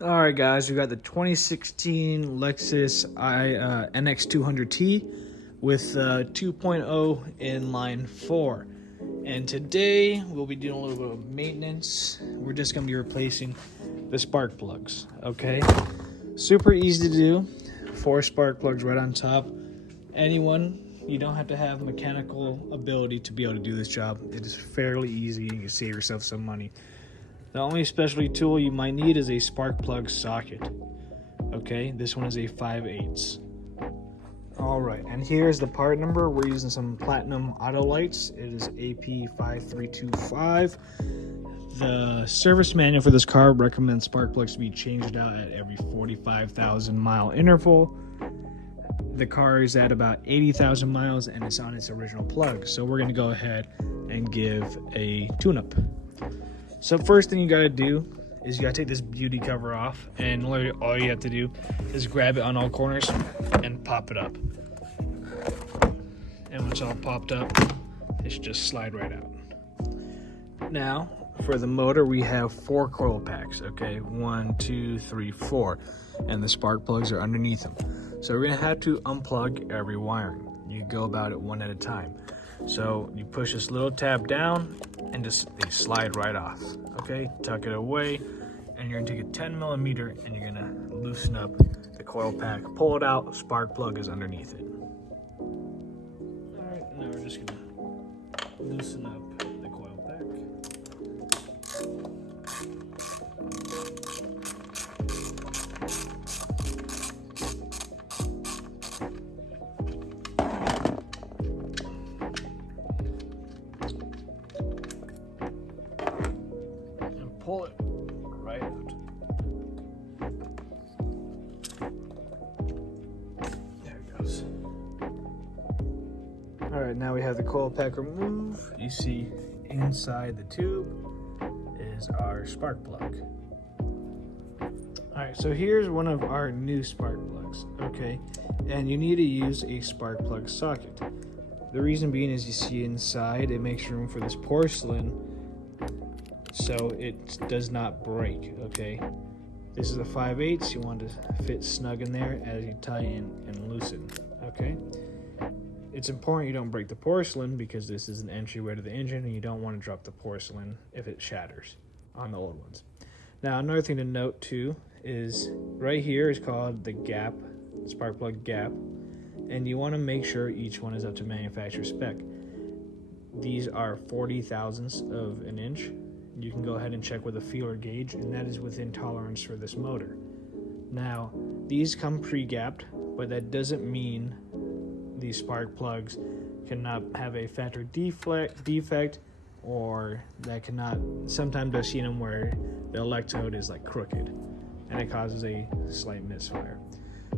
All right, guys, we got the 2016 Lexus NX200t with 2.0 in line 4. And today we'll be doing a little bit of maintenance. We're just going to be replacing the spark plugs, okay? Super easy to do. 4 spark plugs right on top. You don't have to have mechanical ability to be able to do this job. It is fairly easy. You can save yourself some money. The only specialty tool you might need is a spark plug socket. Okay, this one is a 5/8. All right, and here's the part number. We're using some platinum auto lights. It is AP5325. The service manual for this car recommends spark plugs to be changed out at every 45,000 mile interval. The car is at about 80,000 miles and it's on its original plug. So we're gonna go ahead and give a tune-up. So first thing you gotta do is you gotta take this beauty cover off, and literally all you have to do is grab it on all corners and pop it up. And when it's all popped up, it should just slide right out. Now, for the motor, we have 4 coil packs, okay? 1, 2, 3, 4, and the spark plugs are underneath them. So we're gonna have to unplug every wiring. You go about it one at a time. So you push this little tab down and they slide right off. Okay, tuck it away, and you're gonna take a 10mm and you're gonna loosen up the coil pack. Pull it out, spark plug is underneath it. All right, now we're just gonna loosen up the coil pack. Pull it right out. There it goes. All right, now we have the coil pack removed. You see inside the tube is our spark plug. All right, so here's one of our new spark plugs, okay? And you need to use a spark plug socket. The reason being is you see inside, it makes room for this porcelain so it does not break, okay? This is a 5/8. You want to fit snug in there as you tie in and loosen, okay? It's important you don't break the porcelain because this is an entryway to the engine and you don't want to drop the porcelain if it shatters on the old ones. Now, another thing to note too is right here is called the gap, spark plug gap, and you want to make sure each one is up to manufacturer spec. These are 40 thousandths of an inch. You can go ahead and check with a feeler gauge, and that is within tolerance for this motor. Now, these come pre-gapped, but that doesn't mean these spark plugs cannot have a factory defect, or that cannot, sometimes I've seen them where the electrode is like crooked, and it causes a slight misfire.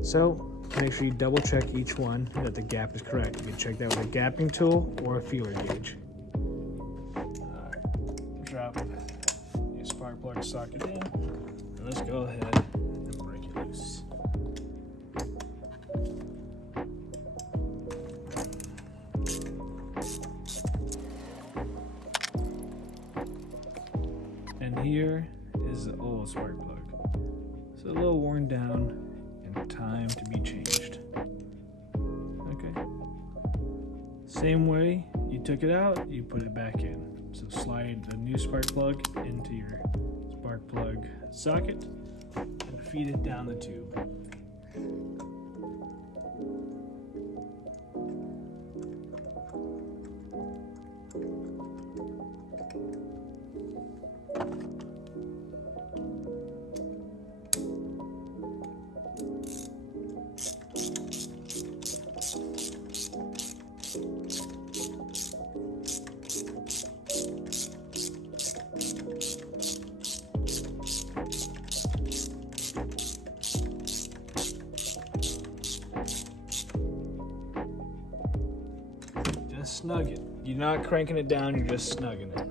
So, make sure you double check each one that the gap is correct. You can check that with a gapping tool or a feeler gauge. Drop your spark plug socket in, and let's go ahead and break it loose. And here is the old spark plug. It's a little worn down and time to be changed. Okay. Same way you took it out, you put it back in. So slide the new spark plug into your spark plug socket and feed it down the tube. Snug it. You're not cranking it down, you're just snugging it.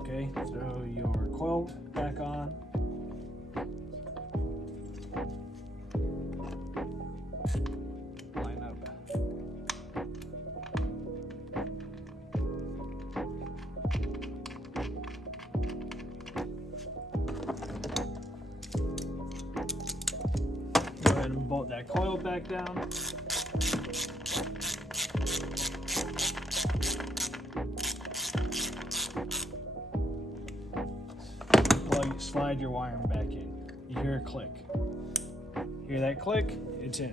Okay, throw your coil back on. Line up. that coil back down. Slide your wiring back in. You hear a click. Hear that click? It's in.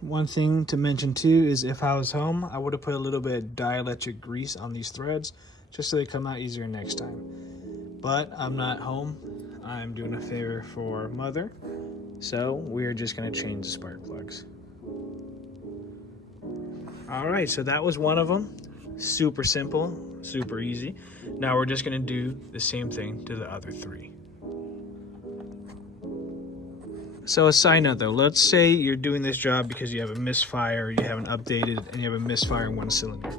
One thing to mention too is if I was home, I would have put a little bit of dielectric grease on these threads just so they come out easier next time. But I'm not home. I'm doing a favor for Mother, so we're just going to change the spark plugs. All right, so that was one of them. Super simple, super easy. Now we're just going to do the same thing to the other three. So a side note though, let's say you're doing this job because you have a misfire, you haven't updated, and you have a misfire in one cylinder.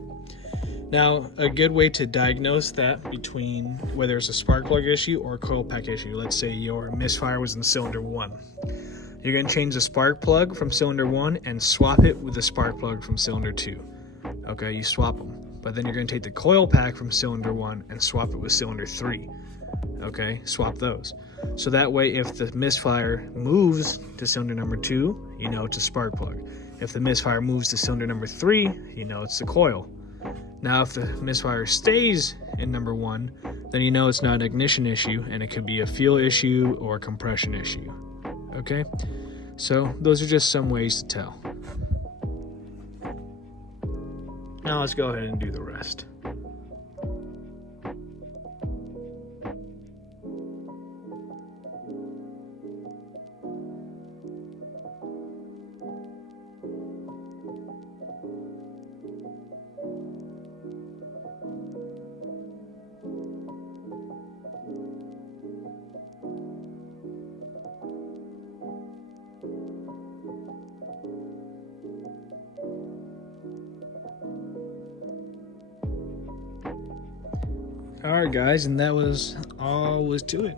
Now, a good way to diagnose that between whether it's a spark plug issue or a coil pack issue, let's say your misfire was in cylinder 1. You're going to change the spark plug from cylinder 1 and swap it with the spark plug from cylinder 2. Okay, you swap them. But then you're going to take the coil pack from cylinder 1 and swap it with cylinder 3. Okay, swap those. So that way, if the misfire moves to cylinder number 2, you know it's a spark plug. If the misfire moves to cylinder number 3, you know it's the coil. Now, if the misfire stays in number 1, then you know it's not an ignition issue, and it could be a fuel issue or a compression issue. Okay, so those are just some ways to tell. Now let's go ahead and do the rest. Alright guys, and that was all was to it.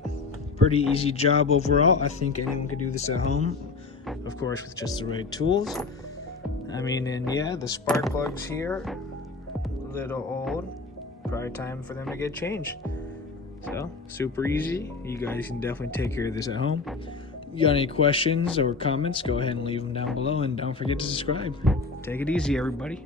Pretty easy job overall. I think anyone could do this at home, of course with just the right tools. I mean, and yeah, the spark plugs here, a little old, probably time for them to get changed. So, super easy. You guys can definitely take care of this at home. You got any questions or comments, go ahead and leave them down below, and don't forget to subscribe. Take it easy, everybody.